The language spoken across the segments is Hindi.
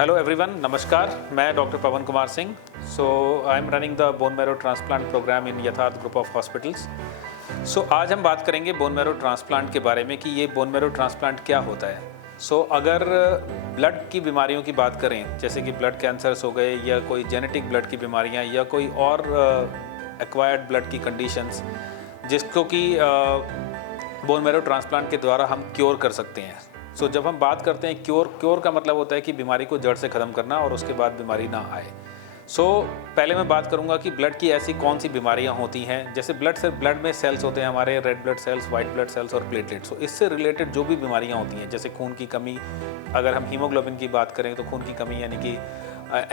हेलो एवरीवन, नमस्कार। मैं doctor Pavan Kumar Singh. I am running the bone marrow transplant programme in Yatharth group of hospitals. आज हम बात करेंगे बोन मैरो ट्रांसप्लांट के बारे में कि ये बोन मैरो ट्रांसप्लांट क्या होता है। अगर ब्लड की बीमारियों की बात करें, जैसे कि ब्लड कैंसर्स हो गए या कोई जेनेटिक ब्लड की बीमारियां या कोई और एक्वायर्ड ब्लड की कंडीशंस जिसको कि बोन मैरो ट्रांसप्लांट के द्वारा हम क्योर कर सकते हैं। जब हम बात करते हैं क्योर का मतलब होता है कि बीमारी को जड़ से ख़त्म करना और उसके बाद बीमारी ना आए। पहले मैं बात करूंगा कि ब्लड की ऐसी कौन सी बीमारियां होती हैं। जैसे ब्लड में सेल्स होते हैं हमारे, red blood cells, white blood cells और प्लेटलेट्स। इससे रिलेटेड जो भी बीमारियां होती हैं, जैसे खून की कमी, अगर हम हीमोग्लोबिन की बात करें तो खून की कमी यानी कि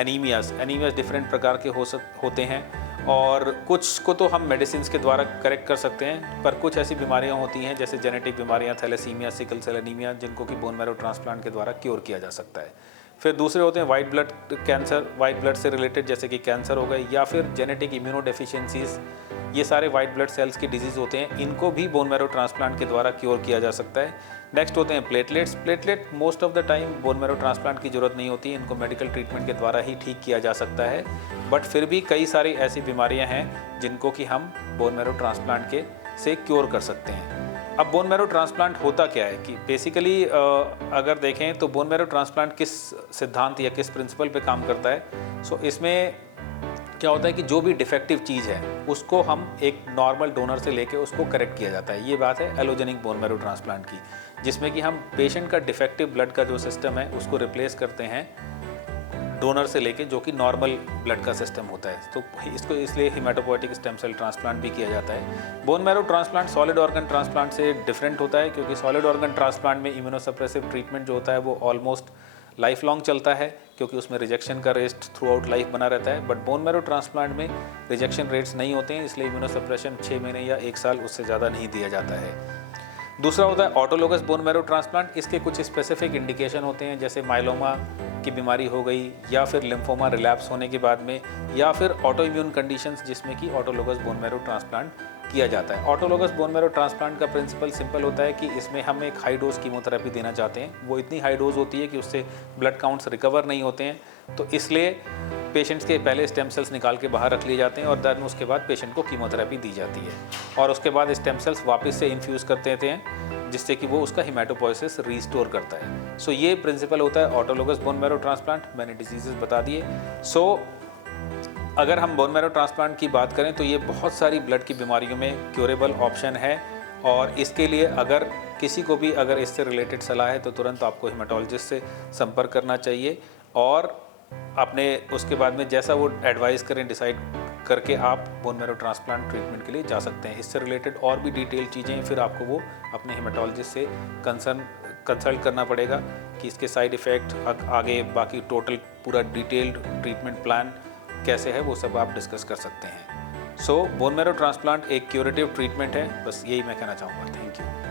एनीमियाज डिफरेंट प्रकार के होते हैं और कुछ को तो हम मेडिसिन के द्वारा करेक्ट कर सकते हैं, पर कुछ ऐसी बीमारियां होती हैं जैसे जेनेटिक बीमारियां, थैलेसीमिया, सिकल सेल एनीमिया, जिनको कि बोन मैरो ट्रांसप्लांट के द्वारा क्योर किया जा सकता है। फिर दूसरे होते हैं white blood cancer, white blood से रिलेटेड जैसे कि कैंसर हो गए या फिर जेनेटिक इम्यूनोडेफिशिएंसीज। ये सारे वाइट ब्लड सेल्स के डिजीज़ होते हैं, इनको भी बोन मैरो ट्रांसप्लांट के द्वारा क्योर किया जा सकता है। नेक्स्ट होते हैं platelet most of the time bone marrow transplant की ज़रूरत नहीं होती, इनको मेडिकल ट्रीटमेंट के द्वारा ही ठीक किया जा सकता है। बट फिर भी कई सारी ऐसी बीमारियां हैं जिनको कि हम बोन मैरो ट्रांसप्लांट के से क्योर कर सकते हैं। अब बोन मैरो ट्रांसप्लांट होता क्या है कि बेसिकली अगर देखें तो बोन मैरो ट्रांसप्लांट किस सिद्धांत या किस प्रिंसिपल पे काम करता है। इसमें क्या होता है कि जो भी डिफेक्टिव चीज़ है उसको हम एक नॉर्मल डोनर से लेके उसको करेक्ट किया जाता है। ये बात है एलोजेनिक बोन मैरो ट्रांसप्लांट की, जिसमें कि हम पेशेंट का डिफेक्टिव ब्लड का जो सिस्टम है उसको रिप्लेस करते हैं डोनर से लेके, जो कि नॉर्मल ब्लड का सिस्टम होता है। तो इसको इसलिए हिमेटोपोएटिक स्टेम सेल ट्रांसप्लांट भी किया जाता है। Bone marrow transplant solid organ transplant से डिफरेंट होता है, क्योंकि सॉलिड ऑर्गन ट्रांसप्लांट में इम्यूनोसप्रेसिव ट्रीटमेंट जो होता है वो ऑलमोस्ट लाइफ लॉन्ग चलता है, क्योंकि उसमें रिजेक्शन का रेट थ्रू आउट लाइफ बना रहता है। बट बोन मैरो ट्रांसप्लांट में रिजेक्शन रेट्स नहीं होते हैं, इसलिए इम्यूनोसप्रेशन 6 महीने या 1 साल उससे ज़्यादा नहीं दिया जाता है। दूसरा होता है ऑटोलोगस बोन मैरो ट्रांसप्लांट। इसके कुछ स्पेसिफिक इंडिकेशन होते हैं, जैसे माइलोमा की बीमारी हो गई या फिर लिम्फोमा रिलैप्स होने के बाद में, या फिर ऑटो इम्यून कंडीशंस जिसमें कि ऑटोलोगस बोन मैरो ट्रांसप्लांट किया जाता है। ऑटोलोगस बोन मैरो ट्रांसप्लांट का प्रिंसिपल सिंपल होता है कि इसमें हम एक हाई डोज कीमोथेरेपी देना चाहते हैं। वो इतनी हाई डोज होती है कि उससे ब्लड काउंट्स रिकवर नहीं होते हैं, तो इसलिए पेशेंट्स के पहले स्टेम सेल्स निकाल के बाहर रख लिए जाते हैं और देन उसके बाद पेशेंट को कीमोथेरेपी दी जाती है और उसके बाद स्टेम सेल्स वापस से इन्फ्यूज़ करते हैं, जिससे कि वो उसका हिमेटोपोइसिस रीस्टोर करता है। ये प्रिंसिपल होता है ऑटोलोगस बोन मैरो ट्रांसप्लांट। मैंने डिजीजेस बता दिए। अगर हम बोन मैरो ट्रांसप्लांट की बात करें तो ये बहुत सारी ब्लड की बीमारियों में क्योरेबल ऑप्शन है, और इसके लिए अगर किसी को भी अगर इससे रिलेटेड सलाह है तो तुरंत आपको हेमाटोलॉजिस्ट से संपर्क करना चाहिए और अपने उसके बाद में जैसा वो एडवाइस करें डिसाइड करके आप बोन मैरो ट्रांसप्लांट ट्रीटमेंट के लिए जा सकते हैं। इससे रिलेटेड और भी डिटेल चीज़ें फिर आपको वो अपने हेमाटोलॉजिस्ट से कंसल्ट करना पड़ेगा कि इसके साइड इफ़ेक्ट आगे बाकी टोटल पूरा डिटेल्ड ट्रीटमेंट प्लान कैसे है वो सब आप डिस्कस कर सकते हैं। बोन मैरो ट्रांसप्लांट एक क्यूरेटिव ट्रीटमेंट है, बस यही मैं कहना चाहूँगा। Thank you.